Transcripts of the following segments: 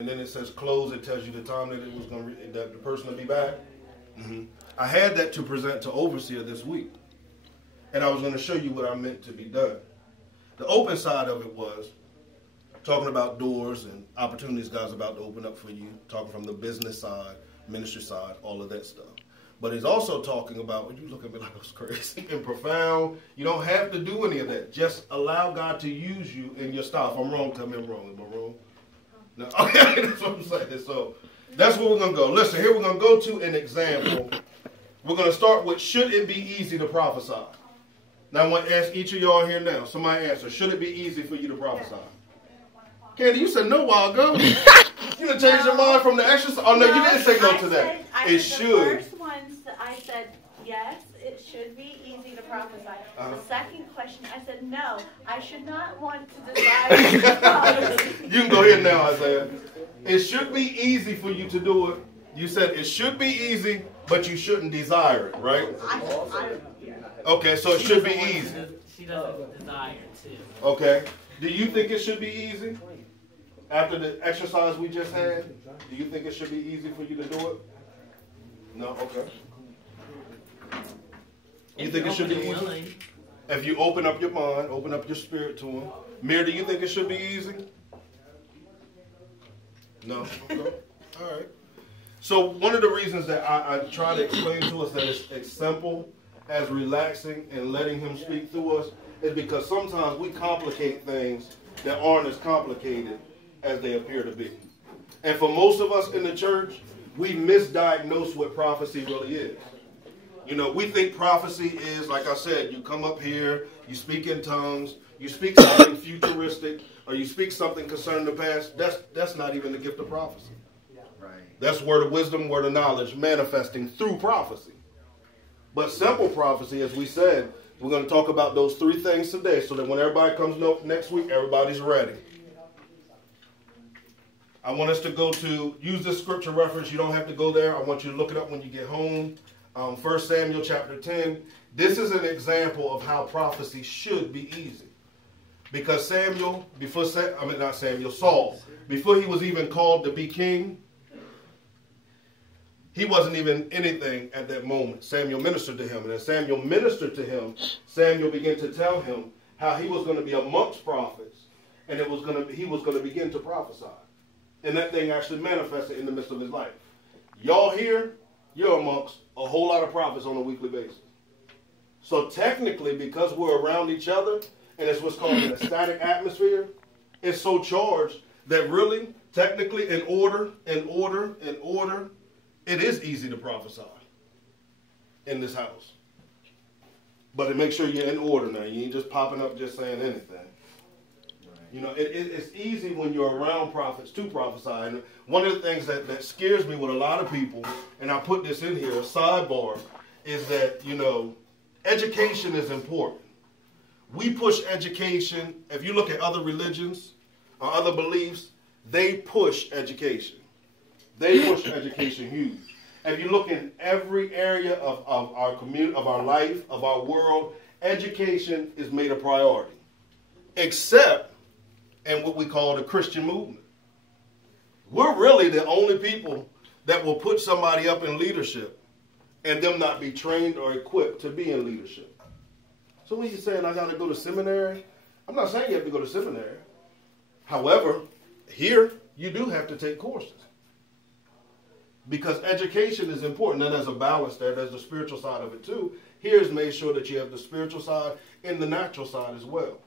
And then it says close. It tells you the time that it was going to that the person will be back. I had that to present to overseer this week, and I was going to show you what I meant to be done. The open side of it was talking about doors and opportunities God's about to open up for you, talking from the business side, ministry side, all of that stuff. But he's also talking about, well, you look at me like I was crazy and profound. You don't have to do any of that. Just allow God to use you in your style. If I'm wrong, tell me I'm wrong. Am I wrong? No. Okay, that's what I'm saying. So that's where we're going to go. Listen, here we're going to go to an example. We're going to start with, should it be easy to prophesy? Now I want to ask each of y'all here now. Somebody answer. Should it be easy for you to prophesy? Candy, you said no a while ago. You done changed your mind from the exercise. Oh, no, you didn't say no to that. It should. The first ones, I said, yes, it should be easy to prophesy. The second question, I said, no, I should not want to desire. You can go ahead now, Isaiah. It should be easy for you to do it. You said it should be easy, but you shouldn't desire it, right? Okay, so it should be easy. She doesn't desire to. Okay. Do you think it should be easy? After the exercise we just had, do you think it should be easy for you to do it? No? Okay. You think it should be easy? If you open up your mind, open up your spirit to him. Mir, do you think it should be easy? No? Okay. All right. So one of the reasons that I try to explain to us that it's as simple as relaxing and letting him speak through us is because sometimes we complicate things that aren't as complicated as they appear to be. And for most of us in the church, we misdiagnose what prophecy really is. You know, we think prophecy is, like I said, you come up here, you speak in tongues, you speak something futuristic, or you speak something concerning the past. That's not even the gift of prophecy. Right. That's word of wisdom, word of knowledge, manifesting through prophecy. But simple prophecy, as we said, we're going to talk about those three things today so that when everybody comes next week, everybody's ready. I want us to go to, use this scripture reference. You don't have to go there. I want you to look it up when you get home. 1 Samuel chapter 10. This is an example of how prophecy should be easy. Because Saul, before he was even called to be king, he wasn't even anything at that moment. Samuel ministered to him. And as Samuel ministered to him, Samuel began to tell him how he was going to be amongst prophets. And he was going to begin to prophesy. And that thing actually manifested in the midst of his life. Y'all here, you're amongst a whole lot of prophets on a weekly basis. So technically, because we're around each other, and it's what's called an ecstatic atmosphere, it's so charged that really, technically, in order, it is easy to prophesy in this house. But to make sure you're in order now. You ain't just popping up just saying anything. You know, it's easy when you're around prophets to prophesy. And one of the things that scares me with a lot of people, and I put this in here, a sidebar, is that, you know, education is important. We push education. If you look at other religions or other beliefs, they push education. They push education huge. If you look in every area of our community, of our life, of our world, education is made a priority. Except in what we call the Christian movement. We're really the only people that will put somebody up in leadership and them not be trained or equipped to be in leadership. So when you're saying I got to go to seminary, I'm not saying you have to go to seminary. However, here you do have to take courses. Because education is important. And there's a balance there. There's the spiritual side of it too. Here's made sure that you have the spiritual side and the natural side as well.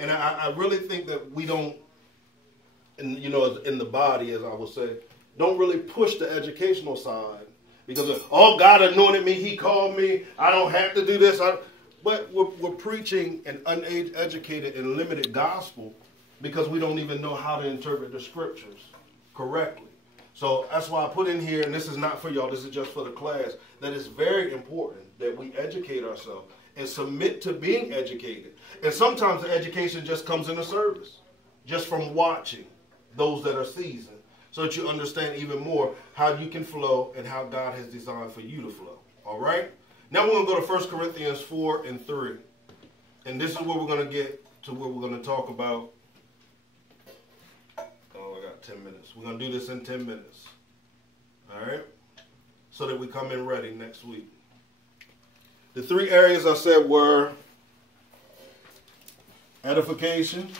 And I really think that we don't, you know, in the body, as I would say, don't really push the educational side. Because, oh, God anointed me, he called me, I don't have to do this. But we're preaching an uneducated and limited gospel because we don't even know how to interpret the scriptures correctly. So that's why I put in here, and this is not for y'all, this is just for the class, that it's very important that we educate ourselves and submit to being educated. And sometimes the education just comes in a service, just from watching those that are seasoned, so that you understand even more how you can flow and how God has designed for you to flow. All right? Now we're going to go to 1 Corinthians 4 and 3. And this is where we're going to get to where we're going to talk about. Oh, I got 10 minutes. We're going to do this in 10 minutes. All right? So that we come in ready next week. The 3 areas I said were edification.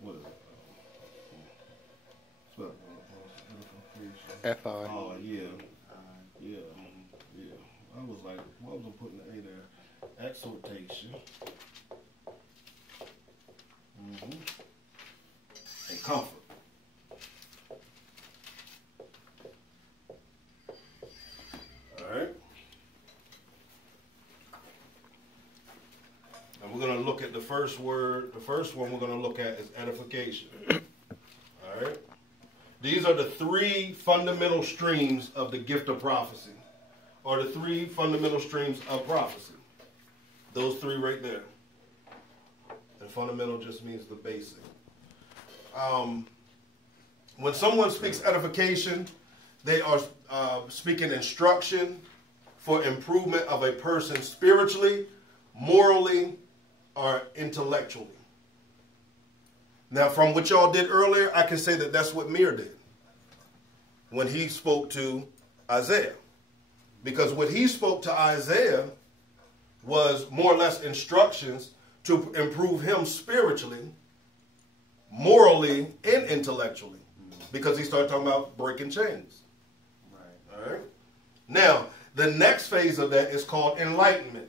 What is it? F-I. Oh, yeah. Yeah. I was like, why was I putting the A there? Exhortation. And comfort. All right. And we're going to look at the first word. The first one we're going to look at is edification. All right. These are the 3 fundamental streams of the gift of prophecy, or the 3 fundamental streams of prophecy. Those 3 right there. And fundamental just means the basic. When someone speaks edification, they are speaking instruction for improvement of a person spiritually, morally, or intellectually. Now, from what y'all did earlier, I can say that that's what Mir did when he spoke to Isaiah. Because what he spoke to Isaiah was more or less instructions to improve him spiritually, morally, and intellectually. Because he started talking about breaking chains. Right. All right. Now, the next phase of that is called enlightenment.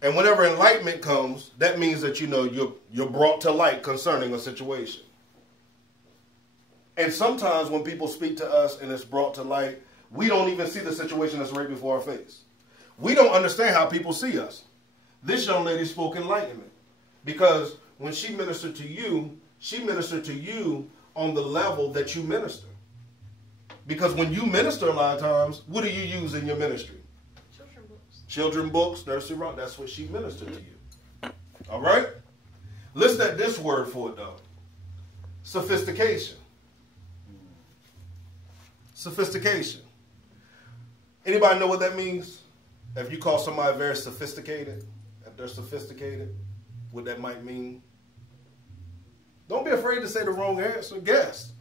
And whenever enlightenment comes, that means that, you know, you're brought to light concerning a situation. And sometimes when people speak to us and it's brought to light, we don't even see the situation that's right before our face. We don't understand how people see us. This young lady spoke enlightenment. Because when she ministered to you on the level that you minister. Because when you minister a lot of times, what do you use in your ministry? Children books, nursery rhymes. That's what she ministered to you. All right? Listen at this word for it, though. Sophistication. Sophistication. Anybody know what that means? If you call somebody very sophisticated, if they're sophisticated, what that might mean? Don't be afraid to say the wrong answer. Guess.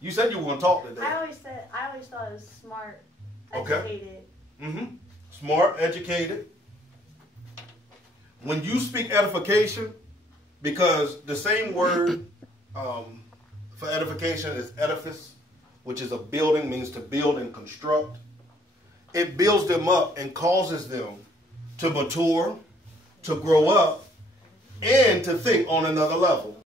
You said you were going to talk today. I always thought it was smart, educated. Okay. Smart, educated. When you speak edification, because the same word for edification is edifice, which is a building, means to build and construct. It builds them up and causes them to mature, to grow up, and to think on another level.